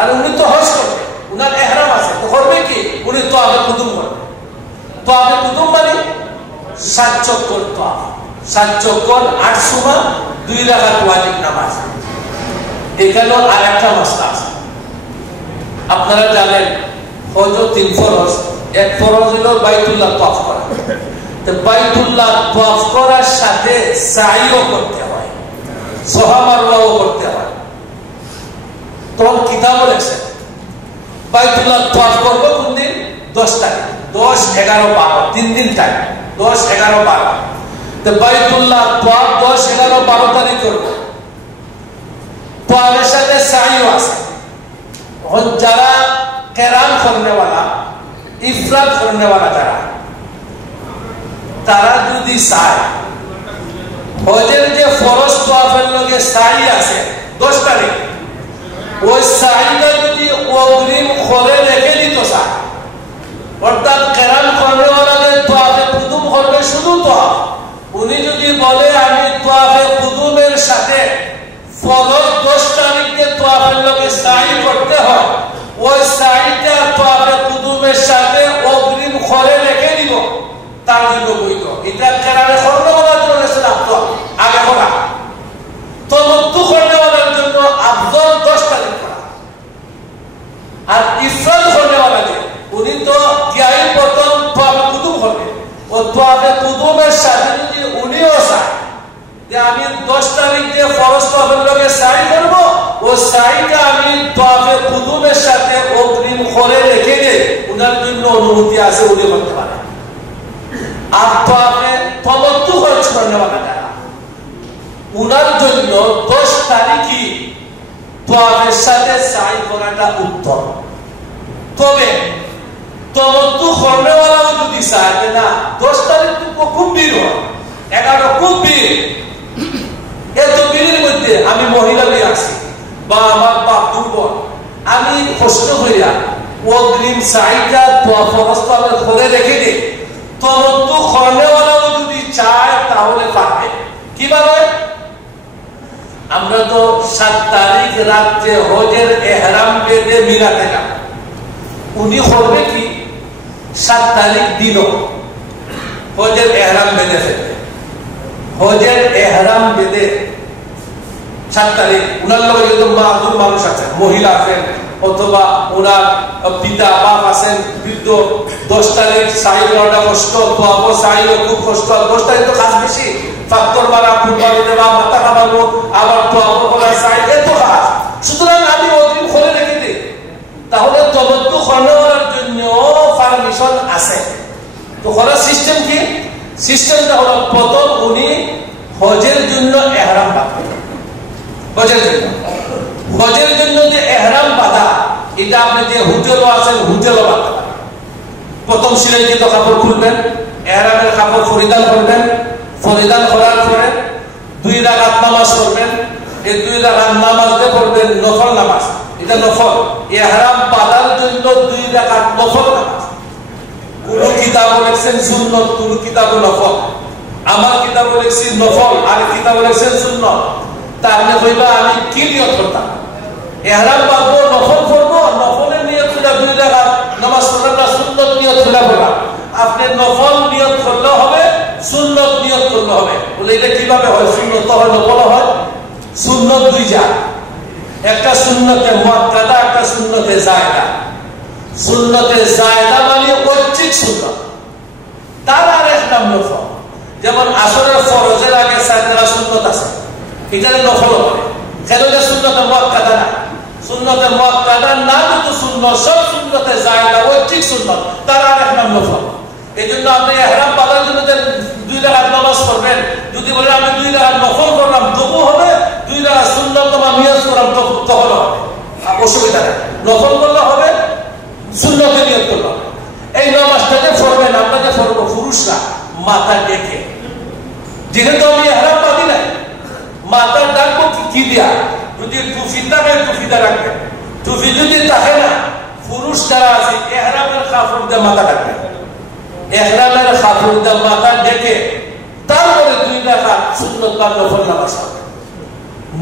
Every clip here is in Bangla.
আর উনি তো হজ করবে, উনার ইহরাম আছে, তো করবে কি উনি তাওয়াফে কুদুম করবে। তাওয়াফে কুদুম মানে 7 চক্কর তাওয়াফ, 7 চক্কর 8 সুমা 2 রাকাত ওয়াজিব নামাজ। এখানেও আরেকটা মাসলা আছে, আপনারা জানেন হজ 3 ফরজ। এক ফরজ হলো বাইতুল্লাহ তাওয়াফ করা, তো বাইতুল্লাহ তাওয়াফ করার সাথে সাইও করতে হয়, সাফা মারওয়াও করতে হয়। তখন কিতাব লেখছেন বাইতুল্লাহ তাওয়াফ করব কোন দিন? 10 তারিখ, 10, 11, 12 3 দিন টাইম, 10, 11, 12। তো বাইতুল্লাহ তাওয়াফ 10, 11, 12 তারিখ করব। তাওয়াফের সাথে সাইও আছে। এখন যারা কেরান করনেওয়ালা, ইফরাদ করনেওয়ালা যারা, তারা যদি চায় হজের যে ফরজ তাওয়াফের লগে সাই আছে 10 তারিখ, ওই সাইটা যদি অগ্রিম করে রেখে দিত চায়, অর্থাৎ কেরান করনেওয়ালাদের তাওয়াফে কুদুম করবে শুধু তাওয়াফ, উনি যদি বলে আমি তাওয়াফে কুদুমের সাথে ফরজ 10 তারিখে তাওয়াফের লগে সাই করতে হয়, ওই সাইটা তাওয়াফে কুদুমের সাথে অগ্রিম করে রেখে দিব, তার জন্য বৈধ। এটা কেরানে করনেওয়ালার জন্য আগে করা, তামাত্তু করনেওয়ালার জন্য আফদল 10 তারিখ করা। আর ইফরাদ করনেওয়ালাদের উনি তো গিয়াই প্রথম তাওয়াফে কুদুম করবে, ও তাওয়াফে কুদুমের সাথে যদি উনিও চায় যে আমি 10 তারিখে ফরজ তাওয়াফের লগে সাই করব, ও সাইটা আমি তাওয়াফে কুদুমের সাথে অগ্রিম করে রেখে দেই, উনার জন্য অনুমতি আছে, উনি করতে পারে। আর তাওয়াফে তামাত্তু খরচ করনেওয়ালা যারা, উনার জন্য 10 তারিখই তাওয়াফের সাথে সাই করাটা উত্তম। তবে তামাত্তু করনেওয়ালাও যদি চায় না 10 তারিখ তো খুব ভিড় হয়, 11 খুব ভিড়, এত ভিড়ের মধ্যে আমি মহিলা নিয়ে আসি বা আমার বাপ দুর্বল, আমি কষ্ট হইয়া অগ্রিম সাইটা ফরজ তাওয়াফ করে রেখে দিই, তামাত্তু করনেওয়ালাও যদি চায় তাহলে পারবে। কিভাবে? আমরা তো 7 তারিখ রাতে হজের ইহরাম বেঁধে মিলাতে যাব, উনি করবে কি 7 তারিখ দিনও হজের ইহরাম বেঁধে ফেলবে, হজের ইহরাম বেঁধে 7 তারিখ উনার লোক যেহেতু মাহুর মানুষ আছেন, মহিলা আছেন, অথবা ওনার পিতা বাপ আছেন বৃদ্ধ, 10 তারিখ সাই করাটা কষ্ট, তাওয়াফ সাইও খুব কষ্ট, 10 তারিখ তো কাজ বেশি, ফাক্তর মারা, কুরবানি দেওয়া, মাথা কামানো, আবার তাওয়াফ করা, সাই, এত কাজ। সুতরাং আমি অগ্রিম করে রেখে দিই, তাহলে তামাত্তু করনেওয়ালার জন্য পারমিশন আছে। তো করার সিস্টেম কি? সিস্টেমটা হলো প্রথম উনি হজের জন্য ইহরাম বাঁধবেন, হজের জন্য, হজের জন্য যে ইহরাম বাঁধা, এটা আপনি যে হোটেলও আছেন হোটেলও বাঁধতে পারেন। প্রথম সিলাইকৃত কাপড় খুলবেন, ইহরামের কাপড় পরিধান করবেন, পরিধান করার পরে 2 রাকাত নামাজ পড়বেন, এই 2 রাকাত নামাজ দিয়ে পড়বেন নফল নামাজ, এটা নফল, ইহরাম বাঁধার জন্য 2 রাকাত নফল নামাজ। কোন কিতাব লিখছেন সুন্নত, কোন কিতাব নফল, আমার কিতাব লিখছি নফল, আর কিতাব লিখছেন সুন্নত। তাহলে কইবা আমি কি নিয়ত করতাম? ইহরাম বাঁধবো, নফল পড়বো, নফলের নিয়ত করে 2 রাকাত নামাজ পড়লাম না, সুন্নত নিয়ত করে পড়লাম। আপনি নফল নিয়ত করলে হবে, সুন্নত নিয়ত করলে হবে। বলে এটা কিভাবে হয়? সুন্নত হয়, নফল হয়। সুন্নত 2 জাত, একটা সুন্নতে মুআক্কাদা, একটা সুন্নতে জায়েদা। সুন্নতে জায়েদা মানে ঐচ্ছিক সুন্নত, তার আরেক নাম নফল। যেমন আসরের ফরজের আগে 4 সুন্নত আছে, এটা নফল হবে, সেটা সুন্নতে মুআক্কাদা না। সুন্নতে মুআক্কাদা না যত সুন্নত, সব সুন্নতে জায়েদা ঐচ্ছিক সুন্নত, তার আরেক নাম নফল। এই জন্য আপনি ইহরাম বাঁধার জন্য 2 রাকাত নামাজ পড়বেন, যদি বলেন আমি 2 রাকাত নফল করলাম তবু হবে, 2 রাকাত সুন্নত বা নিয়ত করলাম তখন হবে, অসুবিধা নেই। নফল করলে হবে, সুন্নতে নিয়ত করলে হবে। এই নামাজটাকে পড়বেন, আপনাকে পড়বো পুরুষরা মাথা ডেকে, যেহেতু আমি ইহরাম বাঁধি নাই, মাথা ডাকবো কি দিয়া? যদি টুপি থাকে টুপিটা রাখবেন, টুপি যদি থাকে না, পুরুষ যারা আছে ইহরামের কাপড় দিয়ে মাথা ডাকবেন, ইহরামের কাপড় দিয়ে মাথা ডেকে তারপরে 2 রাকাত সুন্নত বা নফল নামাজ হবে।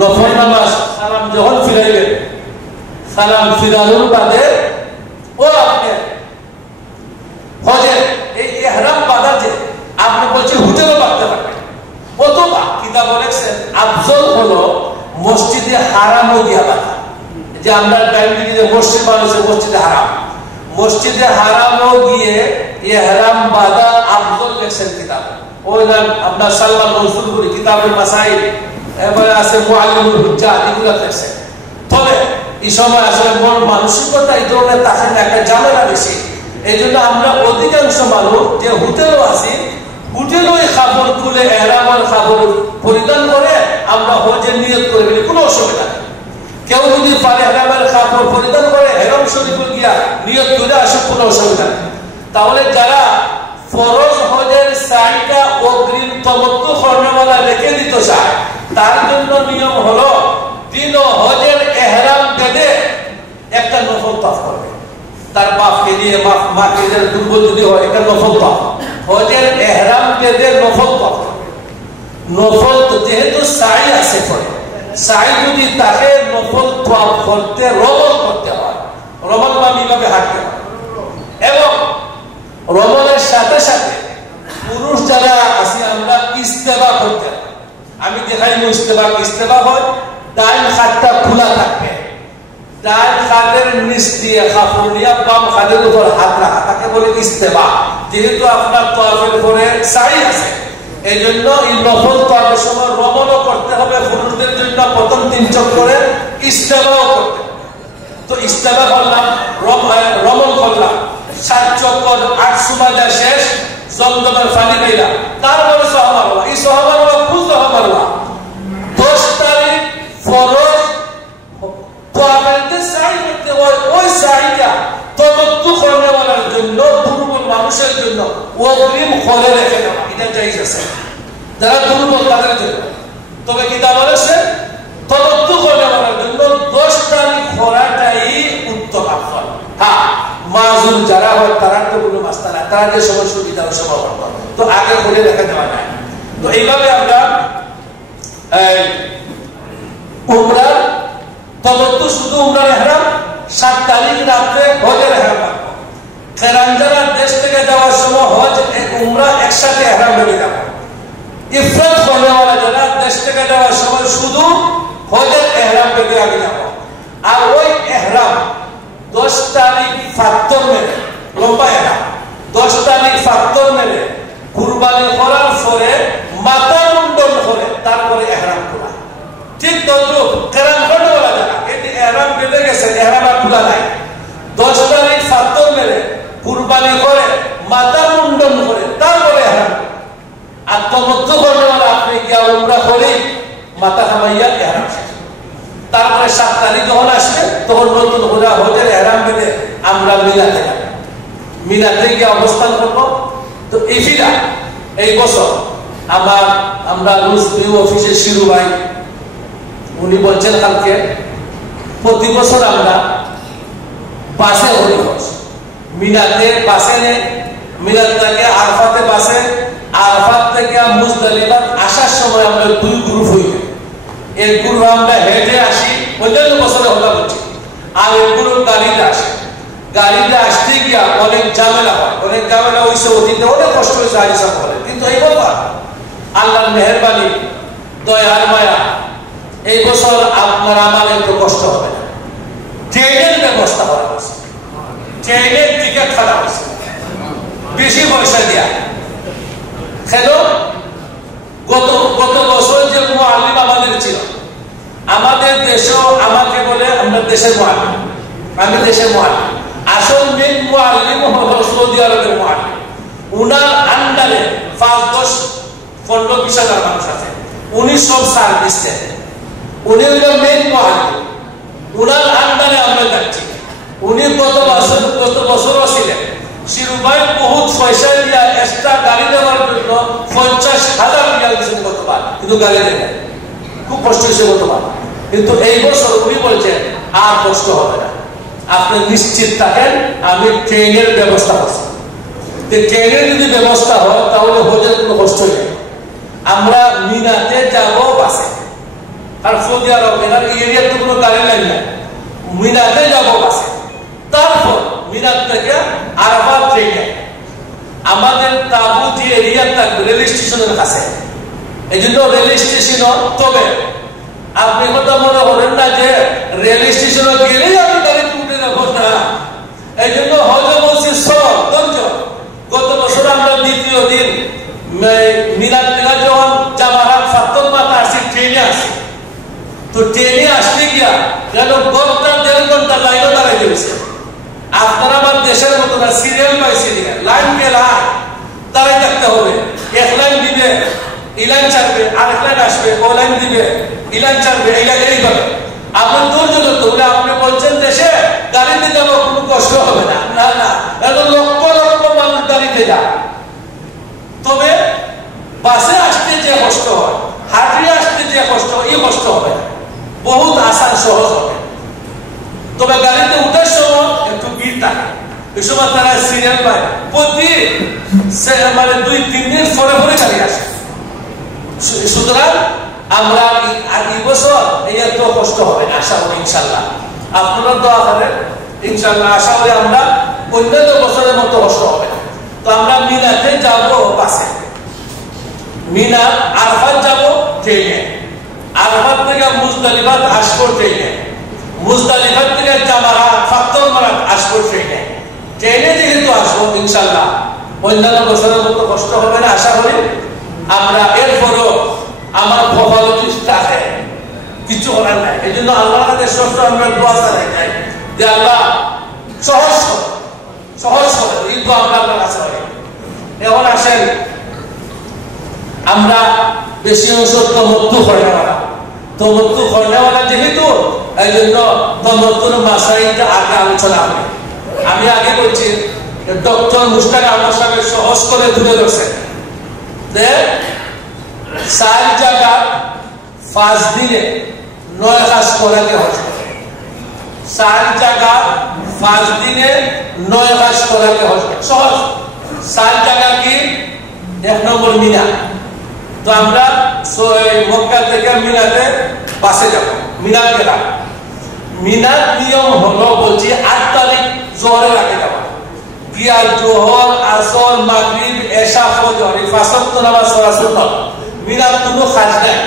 নফল নামাজ সালাম যখন ফিরাইবেন, সালাম ফিরানোর বাদে ও আপনি হজের এই ইহরাম বাঁধা যে আপনি বলছেন হোটেলও বাঁধতে পারবেন, অথবা কিতাব বলেছেন আফজল হলো মসজিদে হারামও দিয়া বাঁধা। যে আমরা টাইম দিকে যে মসজিদ বানিয়েছে মসজিদে হারাম, মসজিদে হারামও গিয়ে ইহরাম বাঁধা আফজল লেখছেন কিতাব। ওই নাম আপনার সাল্লাম রসুল বলি কিতাবুল মাসাইল, এবারে আছে মুআল্লিমুল হুজ্জাত, এগুলো লেখছেন। তবে এই সময় আসলে মন মানসিকতা এই ধরনের থাকে না, একটা ঝামেলা বেশি। এই জন্য আমরা অধিকাংশ মানুষ যে হোটেলও আছি, হোটেল ওই কাপড় তুলে এহরামের কাপড় পরিধান করে আমরা হজের নিয়ত করে ফেলি, কোনো অসুবিধা নেই। কেউ যদি পারে এহরামের কাপড় পরিধান করে হেরম শরীফে গিয়া নিয়ত করে আসুক, কোনো অসুবিধা নেই। তাহলে যারা ফরজ হজের সাইটা অগ্রিম তমত্তু ফর্মওয়ালা রেখে দিতে চায়, তার জন্য নিয়ম হলো দিন হজের এহরাম বেঁধে একটা নফল তাফ করবে। তার বাপকে দিয়ে মাকে দুর্বল যদি হয় একটা নফল তাফ, হজের এহরাম বেঁধে নফল তাফ করবে। নফল যেহেতু সাই আছে পরে, সাই যদি তাকে নফল তাফ করতে রমল করতে হয়, রমল মানে এইভাবে হাঁটতে হয়। এবং রমলের সাথে সাথে পুরুষ যারা আছে আমরা ইস্তেবা করতে হয়। আমি দেখাই ইস্তেবা হয় ডান হাতটা খোলা থাকবে, ডান হাতের নিচ দিয়ে কাপড় নিয়ে বাম হাতের উপর হাত রাখা, তাকে বলে ইস্তেবা। যেহেতু আপনার তওয়াফের পরে সাই আছে, এই জন্য এই নফল তওয়াফের সময় রমলও করতে হবে পুরুষদের জন্য, প্রথম 3 চক্করে ইস্তেবাও করতে হবে। তো ইস্তেবা করলাম, রমল করলাম, 7 চক্কর 8 সুমাজা শেষ, জমজমের পানি দিলাম, তারপরে সহমারওয়া। এই সহমারওয়া ফুল সহমারওয়া 10 তারিখ ফরজ তওয়াফের যে সাই করতে হয়, ওই সাইটা তামাত্তু করনেওয়ালার জন্য, দুর্বল মানুষের জন্য অগ্রিম করে রেখে দেওয়া, এটা জায়েজ আছে যারা দুর্বল তাদের জন্য। তবে কিতাব বলেছে তামাত্তু করনেওয়ালার জন্য 10 তারিখ করাটাই উত্তম আফল। হ্যাঁ, মাজুর যারা হয় তারা তো কোনো মাস্তা না, তারা যে সময় সুবিধার সময় করতো, তো আগে করে রেখে দেওয়া যায়। তো এইভাবে আমরা উমরার তামাত্তু শুধু উমরার ইহরাম 7 তারিখ রাতে হজের ইহরাম রাখবো। কেরান যারা দেশ থেকে যাওয়ার সময় হজ উমরা একসাথে ইহরাম বেঁধে যাবো। ইফরাত করনেওয়ালা যারা দেশ থেকে যাওয়ার সময় শুধু হজের ইহরাম বেঁধে আগে যাবো। আর ওই ইহরাম 10 তারিখ ফাত্তর মেরে, লম্বা ইহরাম 10 তারিখ ফাত্তর মেরে কুরবানি করার পরে মাথা মুন্ডন করে তারপরে ইহরাম খোলা। ঠিক তদ্রুপ কেরান করনেওয়ালা যারা এটি ইহরাম বেঁধে গেছে, ইহরাম আর খোলা নাই, 10 তারিখ ফাত্তর মেরে কুরবানি করে মাথা মুন্ডন করে তারপরে ইহরাম। আর তামাত্তু করনেওয়ালা আপনি গিয়া উমরা করে মাথা খামাইয়া ইহরাম শেষ। তারপরে 7 তারিখ যখন আসবে তখন নতুন হজের ইহরাম বেঁধে আমরা মিলাতে যাব, মিলাতে গিয়ে অবস্থান করব। তো এই বছর আমরা রুজবি অফিসে শিরু ভাই উনি বলছেন কালকে প্রতি বছর আমরা বাসে হরি হজ, মিলাতে বাসে নেই, মিলাদ থেকে আরফাতে বাসে, আরফাত থেকে মুজদালিফা আসার সময় আমরা 2 গ্রুপ হই। এক গ্রুপ আমরা হেঁটে আসি, অন্যান্য বছরে হতা হচ্ছে, আর এক গ্রুপ গাড়িতে আসে। গাড়িতে আসতে গিয়া অনেক ঝামেলা হয়, অনেক ঝামেলা হয়েছে, অতীতে অনেক কষ্ট হয়েছে আরিসা করে। কিন্তু এই কথা আল্লাহর মেহেরবানি, দয়ার মায়া, এই বছর আপনার আমার একটু কষ্ট হবে না। ট্রেনের ব্যবস্থা করা হয়েছে, ট্রেনের টিকিট কাটা হয়েছে বেশি পয়সা দিয়া। কেন? গত বছর যে মুআল্লিম আমাদের ছিল, আমাদের দেশেও আমাকে বলে আমরা দেশের মুআল্লিম, আমি দেশের মুআল্লিম। আসল মেন মুআল্লিম হলো সৌদি আরবের মুআল্লিম। উনার আন্ডারে 5, 10, 15, 20 হাজার মানুষ আছে, উনি সব সার্ভিস দেন, উনি হলো মেন মুআল্লিম। উনার আন্ডারে আমরা যাচ্ছি। উনি গত বছরও ছিলেন। শিরুভাই বহুত পয়সা দিয়া এক্সট্রা গাড়ি নেওয়ার জন্য 50,000 রিয়াল দিয়েছেন গতবার, কিন্তু গাড়ি নেই, খুব কষ্ট হয়েছে গতবার। কিন্তু এই বছর উনি বলছেন আর কষ্ট হবে না, আপনি নিশ্চিত থাকেন, আমি ট্রেনের ব্যবস্থা করছি। ট্রেনের যদি ব্যবস্থা হয় তাহলে হজের কোনো কষ্ট নেই। আমরা মিনাতে যাব বাসে, আর সৌদি আরব এরিয়ার তো কোনো গাড়ি লাইন নাই। মিনাতে যাব বাসে, তারপর মিনার থেকে আরাফাত ট্রেনে। আমাদের তাবু যে এরিয়া থাকবে রেল স্টেশনের কাছে, এই জন্য রেল স্টেশন, তবে আপনি কথা মনে করেন না যে রেল স্টেশনে গেলেই আমি গাড়িতে উঠে যাবো না। এই জন্য হয়তো বলছি সব ধৈর্য। গত বছর আমরা দ্বিতীয় দিন মিনার থেকে যখন জামারাত ফাত্তর মাথা আসছি, ট্রেনে আসি, তো ট্রেনে আসতে গিয়া কেন ঘন্টা 1.5 ঘন্টা লাইনে দাঁড়াইতে হয়েছে। আপনারা আমার দেশের মতো না, সিরিয়াল বাই সিরিয়াল, লাইন কে লাইন দাঁড়াই থাকতে হবে। এক লাইন দিবে, এই লাইন ছাড়বে, আরেক লাইন আসবে, ও লাইন দিবে, এই লাইন ছাড়বে, এই লাইন এইভাবে। আপনার ধৈর্য ধরতে বলে আপনি বলছেন দেশে গাড়িতে যাবো কোনো কষ্ট হবে না, না না, এত লক্ষ লক্ষ মানুষ গাড়িতে যায়। তবে বাসে আসতে যে কষ্ট হয়, হাঁটিয়ে আসতে যে কষ্ট, এই কষ্ট হবে না, বহুত আসান সহজ হবে। তবে গাড়িতে উঠার সময় একটু ভিড় থাকে, এই সময় তারা সিরিয়াল পায়, প্রতি মানে 2-3 দিন ফরে ফরে গাড়ি আসে। সুতরাং আমরা আগামী বছর এই এত কষ্ট হবে না, আশা করি ইনশাল্লাহ। আপনারা দোয়া করেন, ইনশাল্লাহ আশা করি আমরা অন্যান্য বছরের মতো কষ্ট হবে না। তো আমরা মিনাতে যাব বাসে, মিনা আরাফাত যাব ট্রেনে, আরাফাত থেকে মুজদালিফাত আসবো ট্রেনে, মুজদালিফাত থেকে জামারাত ফাত্তর মারাত আসবো ট্রেনে। ট্রেনে যেহেতু আসবো ইনশাল্লাহ অন্যান্য বছরের মতো কষ্ট হবে না, আশা করি আমরা। এরপরও আমার কপালটিস্ট আছে, কিছু করার নাই। এই জন্য আল্লাহর কাছে ষষ্ঠ আমরা দোয়া চালাই যাই যে আল্লাহ সহজ সহজ করে, এই দোয়া আমরা আল্লাহর কাছে করি। এখন আসেন, আমরা বেশি অংশ তমত্তু করে নেওয়া, তমত্তু করে নেওয়া যেহেতু, এই জন্য তমত্তুর মাসাইলটা আগে আলোচনা হবে। আমি আগে বলছি ডক্টর মুশতাক আহমদ সাহেব সহজ করে তুলে ধরছেন যে 4 জায়গা 5 দিনে 9 কাজ করাকে হয়। 4 জায়গা 5 দিনে 9 কাজ করাকে হয়, সহজ। 4 জায়গা কি? 1 নম্বর মিনা। তো আমরা মক্কা থেকে মিনাতে বাসে যাব, মিনার গেলাম। মিনার নিয়ম হলো বলছি 8 তারিখ জোহরের আগে যাওয়া, গিয়া জোহর, আসর, মাগরিব, এশা, ফজর এই 5 ওয়াক্ত নামাজ পড়া সুন্নাত। মিনার কোনো কাজ নাই,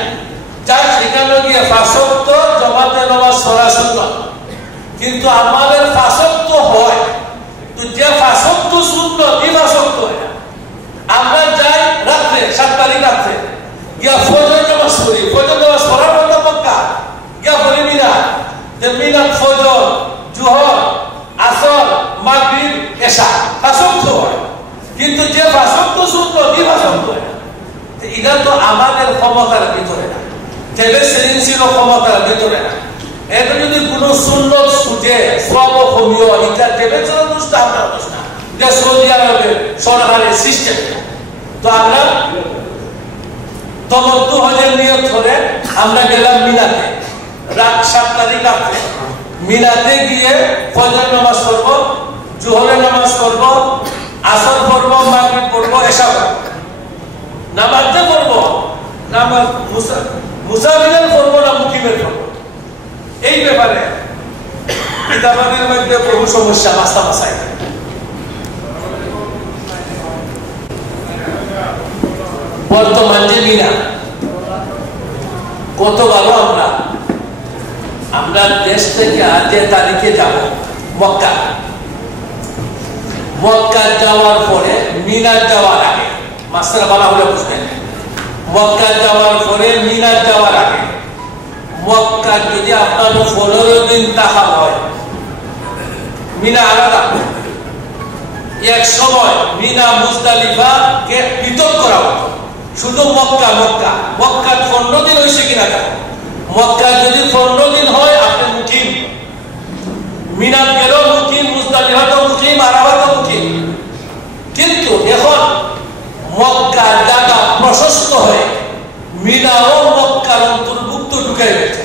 যা সেখানে গিয়ে 5 ওয়াক্ত জামাতে নামাজ পড়া সুন্নাত। কিন্তু আমাদের 5 ওয়াক্ত হয়, তো যে 5 ওয়াক্ত সুন্নাত, এই 5 ওয়াক্ত হয় না। আমরা যাই রাত্রে, 7 তারিখ রাত্রে গিয়া ফজর নামাজ পড়ি, ফজর নামাজ পড়ার পর মক্কা গিয়া পড়ি মিনা, যে মিনাত ফজর, জোহর, আসর, মাগরিব, এশা 5 ওয়াক্ত হয়। কিন্তু যে 5 ওয়াক্ত সুন্নাত, এই 5 ওয়াক্ত হয় না। এটা তো আমাদের ক্ষমতার ভিতরে না, টেবে ছিল ক্ষমতার ভিতরে না। এটা যদি কোনো সুন্নত ছুটে সব কমিও, এটা টেবে ছিল দোষ, আমরা দোষ না, এটা সৌদি আরবের সরকারের সিস্টেম। তো আমরা তমত্তু হজের নিয়ত করে আমরা গেলাম মিনাতে, রাত 7 তারিখ রাত্রে। মিনাতে গিয়ে ফজর নামাজ পড়বো, জোহরের নামাজ পড়বো, আসর পড়বো, মাগরিব পড়বো, এশা পড়বো। নামাজে পড়বো, নামাজ মুসাফিরের পড়বো না মুকিমের পড়বো, এই ব্যাপারে কিতাবের মধ্যে বহু সমস্যা মাস্তা মাসাই। বর্তমান যে মিনা কত ভালো, আমরা দেশ থেকে যে তারিখে যাব মক্কা, মক্কা যাওয়ার পরে মিনার যাওয়ার আগে, মাস্টার বলা হলে বুঝবেন, মক্কা যাওয়ার পরে মিনার যাওয়ার আগে, মক্কা যদি আপনার 15 দিন থাকা হয়, মিনা আলাদা। এক সময় মিনা মুজদালিফা কে পৃথক করা হতো, শুধু মক্কা মক্কা মক্কা 15 দিন হয়েছে কিনা দেখো। মক্কা যদি 15 দিন হয় আপনি মুকিম, মিনাত গেল মুকিম, মুজদালিফাতেও মুকিম, আরাফাতেও মুকিম। কিন্তু এখন মক্কার জায়গা প্রশস্ত হয়ে মিনাও মক্কার অন্তর্ভুক্ত ঢুকে গেছে।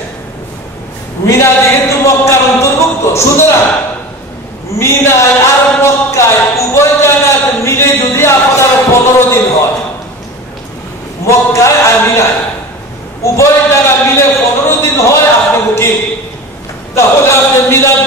মিনা যেহেতু মক্কার অন্তর্ভুক্ত, সুতরাং মিনায় আর মক্কায় উভয় জায়গায় মিলে যদি আপনার 15 দিন হয়, মক্কায় আর মিনায় উভয় জায়গা মিলে 15 দিন হয়, আপনি মুকিম। তাহলে আপনি মিনাত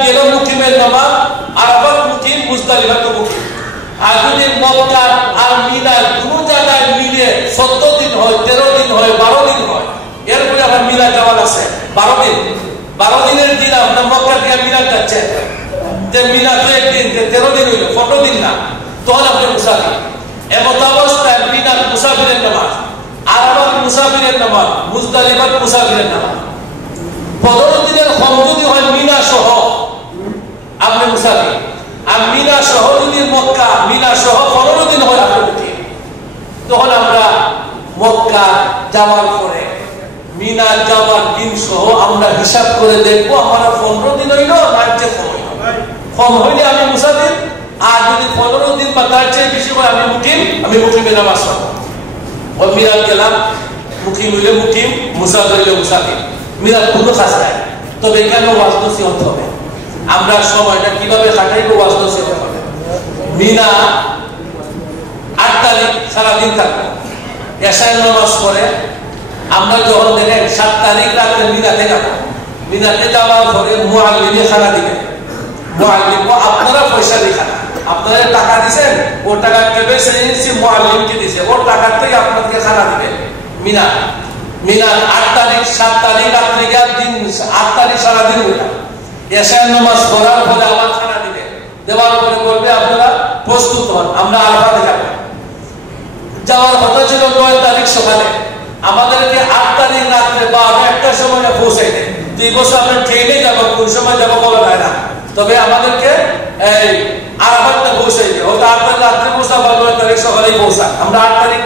যদি মক্কা আর মিনা দুটো জায়গায় মিলে 14 দিন হয়, 13 দিন হয়, 12 দিন হয়, এরপরে আবার মিনা যাওয়ার আছে 12 দিন। 12 দিনের দিন আপনার মক্কা থেকে মিনা যাচ্ছে, যে মিনা তো একদিন, 13 দিন হইল, 14 দিন না, তখন আপনি মুসাফির। এমত অবস্থায় মিনা মুসাফিরের নামাজ, আরাফাত মুসাফিরের নামাজ, মুজদালিফাত মুসাফিরের নামাজ। 15 দিনের কম যদি হয় মিনা সহ আপনি মুসাফির, আর মিনা সহ যদি মক্কা মিনা সহ 15 দিন হয় আপনি মুকিম। তখন আমরা মক্কা যাওয়ার পরে মিনা যাওয়ার দিন সহ আমরা হিসাব করে দেখবো আমার 15 দিন হইল না যে কম হইল। কম হইলে আমি মুসাফির, আর যদি 15 দিন বা তার চেয়ে বেশি হয় আমি মুকিম, আমি মুকিমে নামাজ পড়ব। ওই মিরাজ গেলাম, মুকিম হইলে মুকিম, মুসাফির হইলে মুসাফির। মিরাজ কোনো কাজ নাই, তবে কেন ওয়াজ নসিহত হবে, আমরা সময়টা কিভাবে কাটাইবো ওয়াজ নসিহত হবে। মিনা 8 তারিখ সারাদিন থাকবো, এশার নামাজ পড়ে আমরা যখন দেখেন 7 তারিখ রাতে মিনাতে যাবো, মিনাতে যাওয়ার পরে মুআল্লিমে খানা দিবেন। মুআল্লিম আপনারা পয়সা দিয়ে খানা, আপনারা টাকা দিছেন, ও টাকা কেবে সেন্সি মুআল্লিমকে দিছে, ওর টাকা থেকে আপনাদেরকে খানা দিবেন। মিনা 8 তারিখ 7 তারিখ রাত্রে গিয়ে দিন 8 তারিখ সারাদিন হইলাম, এশার নামাজ পড়ার পরে আমার খানা দিবে, দেওয়ার পরে বলবে আপনারা প্রস্তুত হন, আমরা আরাফাতে যাব। যাওয়ার কথা ছিল 9 তারিখ সকালে, আমাদেরকে 8 তারিখ রাত্রে 12-1টার সময় পৌঁছাই দেয়। 2 বছর আমরা ট্রেনে যাবো, কোন সময় যাবো বলা যায় না, তবে আমাদেরকে এই আরাফাতে পৌঁছাই দেয়। হয়তো 8 তারিখ রাত্রে পৌঁছা বা 9 তারিখ সকালেই পৌঁছা, আমরা 8 তারিখ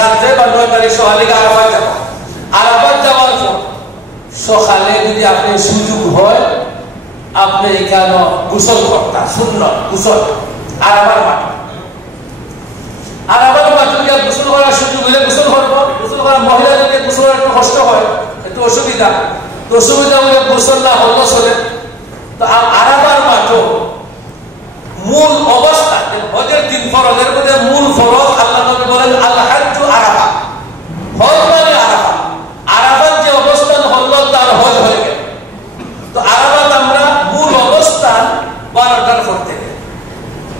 রাত্রে বা 9 তারিখ সকালে আরাফাত যাবো। আরাফাত যাওয়ার পর সকালে যদি আপনি সুযোগ হয় আপনি এখানে গোসল করতা, সুন্নত গোসল আরাফার মাঠে, আরাফার মাঠে গিয়ে গোসল করার সুযোগ হলে গোসল করবো। গোসল করা মহিলাদেরকে গোসল করা একটু কষ্ট হয়, একটু অসুবিধা, তো অসুবিধা হলে গোসল না হলো চলে। তো আরাফার মাঠও মূল অবস্থা হজের দিন ফরজের মধ্যে মূল ফরজ আল্লাহ নবী বলেন আল হাজ্জু আরাফা, হজ মানে আরাফা। আরাফার যে অবস্থান হলো তার হজ হয়ে গেল। তো আরাফাত আমরা মূল অবস্থান 12টার পর থেকে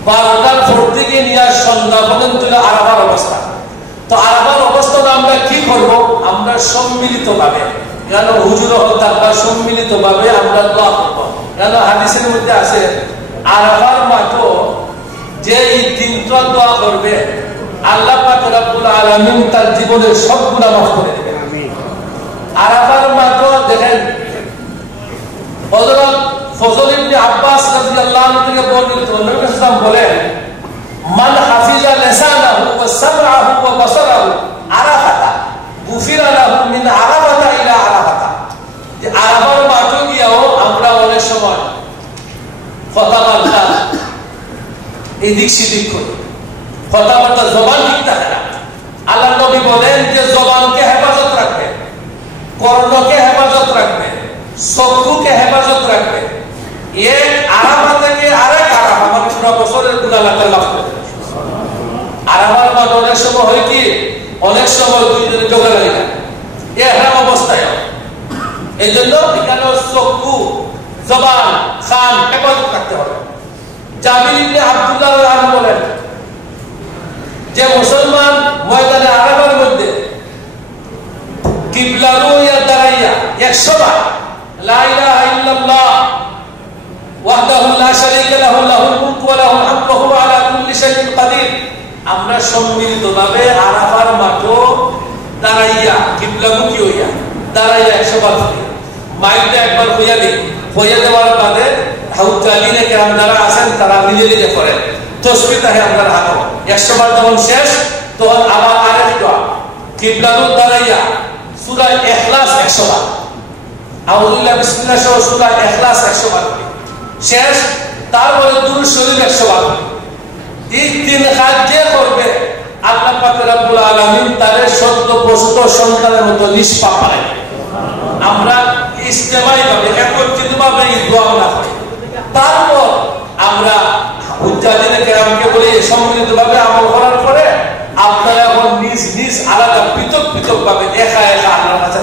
12টার পর থেকে নিয়ে সন্ধ্যা পর্যন্ত আরাফার অবস্থান। তো আরাফার অবস্থান আমরা কি করব, আমরা সম্মিলিত ভাবে, কেন হুজুর হত্যা সম্মিলিত ভাবে আমরা দোয়া করব। কেন হাদিসের মধ্যে আছে আরাফার মাঠও যে এই দিনটা দোয়া করবে আল্লাহ পাক রব্বুল আলামিন তার জীবনের সব গুনাহ মাফ করে দেবেন। আরাফার মাঠও দেখেন হযরত ফজল ইবনে আব্বাস রাদিয়াল্লাহু আনহু থেকে বর্ণিত, নবী সাল্লাল্লাহু বলেন মান হাফিজা লিসানাহু ওয়া সামআহু ওয়া বাসারাহু আরাফাতা গুফিরা লাহু মিন আরাফাতা ইলা আরাফাতা। যে আরাফার মাঠে গিয়েও আমরা অনেক সময় কথাবার্তা এদিক সেদিক করি, কথাবার্তা জবান ঠিক থাকে না। আল্লাহ নবী বলেন যে জবানকে হেফাজত রাখবে, কর্ণকে হেফাজত রাখবে, চক্ষুকে হেফাজত রাখবে। এক আরাফা থেকে আরেক আরাফা মানে পুরো বছরের গুনাহ আল্লাহ মাফ করে দেন। আরাফার মাঠ অনেক সময় হয় কি, অনেক সময় দুইজনে ঝগড়া লাগে না, ইহরাম অবস্থায়। এই জন্য এখানে চক্ষু, জবান, কান হেফাজত রাখতে হবে। জাবির ইবনে আব্দুল্লাহ রাদিয়াল্লাহু আনহু বলেন যে মুসলমান ময়দানে আরাফার মধ্যে কিবলার রুইয়া দাঁড়াইয়া 100 বার লা ইলাহা ইল্লাল্লাহ ওয়াহদাহু লা শারীকা লাহু লাহুল মুলকু ওয়া লাহুল হামদু ওয়া হুয়া আলা কুল্লি শাইইন কাদির। আমরা সম্মিলিতভাবে আরাফার মাঠে দাঁড়াইয়া কিবলামুখী হইয়া দাঁড়াইয়া 100 বার মাইলটা একবার হইয়া দিই, হইয়া দেওয়ার বাদে হাউজালিনে কেরাম যারা আছেন তারা নিজে নিজে করেন তাসবিহ তাহে আমরা হাঁটো 100 বার যখন শেষ তখন আবার আরেক দোয়া কিবলামুখ দাঁড়াইয়া সূরা ইখলাস 100 বার, আউযুবিল্লাহি বিসমিল্লাহ সহ সূরা ইখলাস 100 বার শেষ, তারপরে দুরূদ শরীফ 100 বার। এই তিন কাজ যে করবে আল্লাহ পাক রব্বুল আলামিন তার সদ্যপ্রসূত সন্তানের মতো নিষ্পাপ বানায়। আমরা ইজতিমাই ভাবে একত্রিতভাবে এই দোয়া আমরা করি, তারপর আমরা হুজ্জাতিনে কেরামকে বলি সম্মিলিতভাবে আমল করার পরে আপনারা এখন নিজ নিজ আলাদা পৃথক পৃথক ভাবে একা একা আল্লাহর কাছে